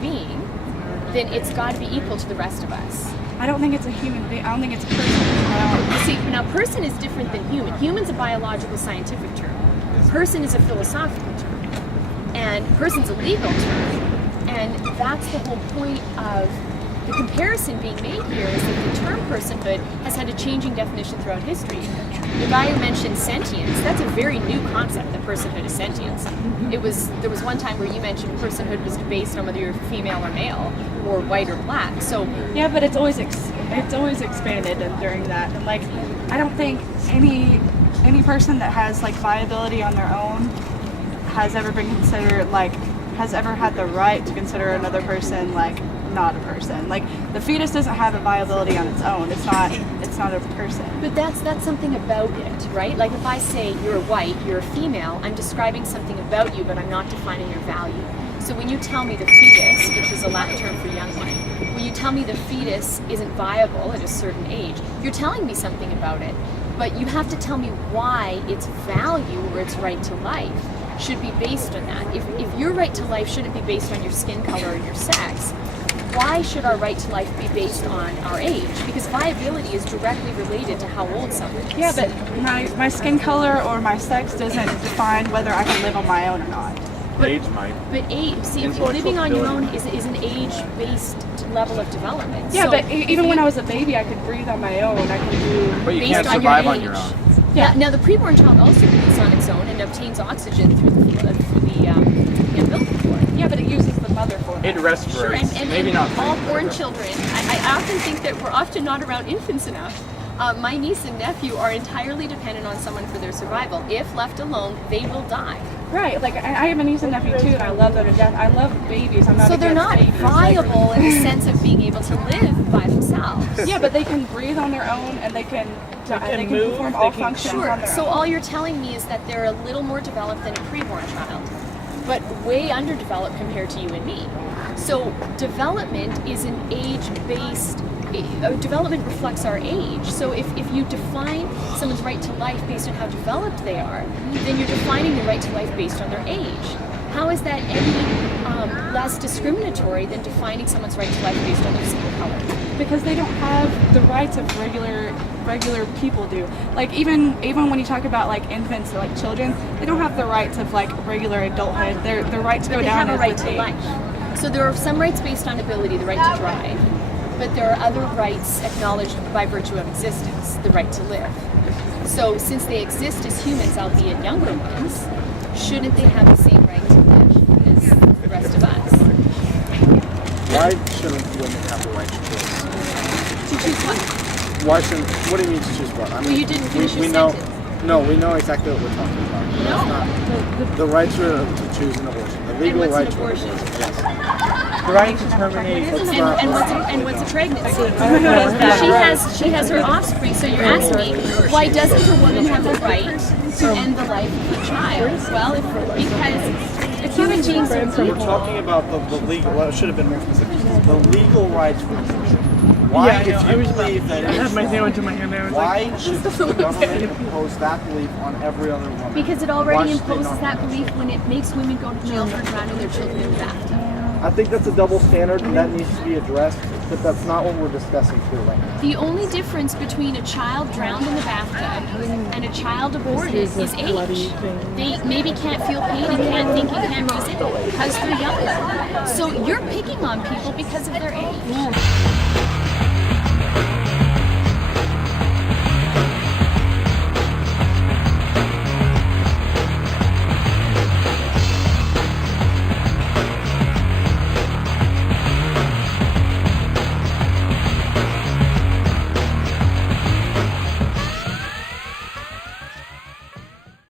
human being, then it's got to be equal to the rest of us. I don't think it's a human being. I don't think it's a person. See, now person is different than human. Human's a biological scientific term. Person is a philosophical term. And person's a legal term. And that's the whole point of the comparison being made here, is that the term personhood has had a changing definition throughout history. The guy who mentioned sentience, that's a very new concept, that personhood is sentience. There was one time where you mentioned personhood was based on whether you're female or male, or white or black. So yeah, but it's always expanded during that. And like, I don't think any person that has like viability on their own has ever been considered, like, has ever had the right to consider another person like not a person. Like, the fetus doesn't have a viability on its own. It's not a person. But that's something about it, right? Like, if I say you're white, you're a female, I'm describing something about you, but I'm not defining your value. So when you tell me the fetus, which is a Latin term for young one, when you tell me the fetus isn't viable at a certain age, you're telling me something about it, but you have to tell me why its value or its right to life should be based on that. If your right to life shouldn't be based on your skin color or your sex, why should our right to life be based on our age? Because viability is directly related to how old someone is. Yeah, but my skin color or my sex doesn't define whether I can live on my own or not. But age might. But age, see, if living on your own is an age-based level of development. Yeah, so but even when I was a baby, I could breathe on my own. I could do. But you based can't on survive your on your age. own. Yeah. Now the preborn child also breathes on its own and obtains oxygen through the umbilical cord. Yeah, but it uses the mother for that. It respirates. Sure, and maybe not. all born children. I often think that we're often not around infants enough. My niece and nephew are entirely dependent on someone for their survival. If left alone, they will die. Right, like I have a niece and nephew too, and I love them to death. I love babies. I'm not. So they're against not babies. viable in the sense of being able to live by themselves. Yeah, but they can breathe on their own, and they can move, perform all they can- functions Sure. on their So own. all you're telling me is that they're a little more developed than a preborn child, but way underdeveloped compared to you and me. So development is an age-based. Development reflects our age. So if you define someone's right to life based on how developed they are, then you're defining the right to life based on their age. How is that any less discriminatory than defining someone's right to life based on their skin color? Because they don't have the rights of regular people do. Like even when you talk about like infants or like children, they don't have the rights of like regular adulthood. Their right to go They down have a is right with to age. life. So there are some rights based on ability, the right to drive, but there are other rights acknowledged by virtue of existence, the right to live. So since they exist as humans, albeit younger ones, shouldn't they have the same right to live as the rest of us? Why shouldn't women have the right to choose? To choose what? Why shouldn't? What do you mean to choose what? I mean, Well, you didn't finish your we know. sentence. No, we know exactly what we're talking about. But No. that's not the right to choose an abortion. The legal what's an right to abortion? Yes. The right to terminate. And what's a pregnancy? She has her offspring. So you're asking me, why doesn't a woman have the right to end the life of her child? Well, because human beings are So we're evil. talking about the legal, well, it should have been more specific, the legal right to abortion. Why, if you believe that I it's had my wrong, sandwich in my hand. I was why should the government impose that belief on every other woman? Because it Why already should they imposes not? that belief when it makes women go to jail for drowning their children in the bathtub. I think that's a double standard and that needs to be addressed, but that's not what we're discussing here right now. The only difference between a child drowned in the bathtub and a child aborted is age. They maybe can't feel pain and can't think and can't reason because they're younger. So you're picking on people because of their age.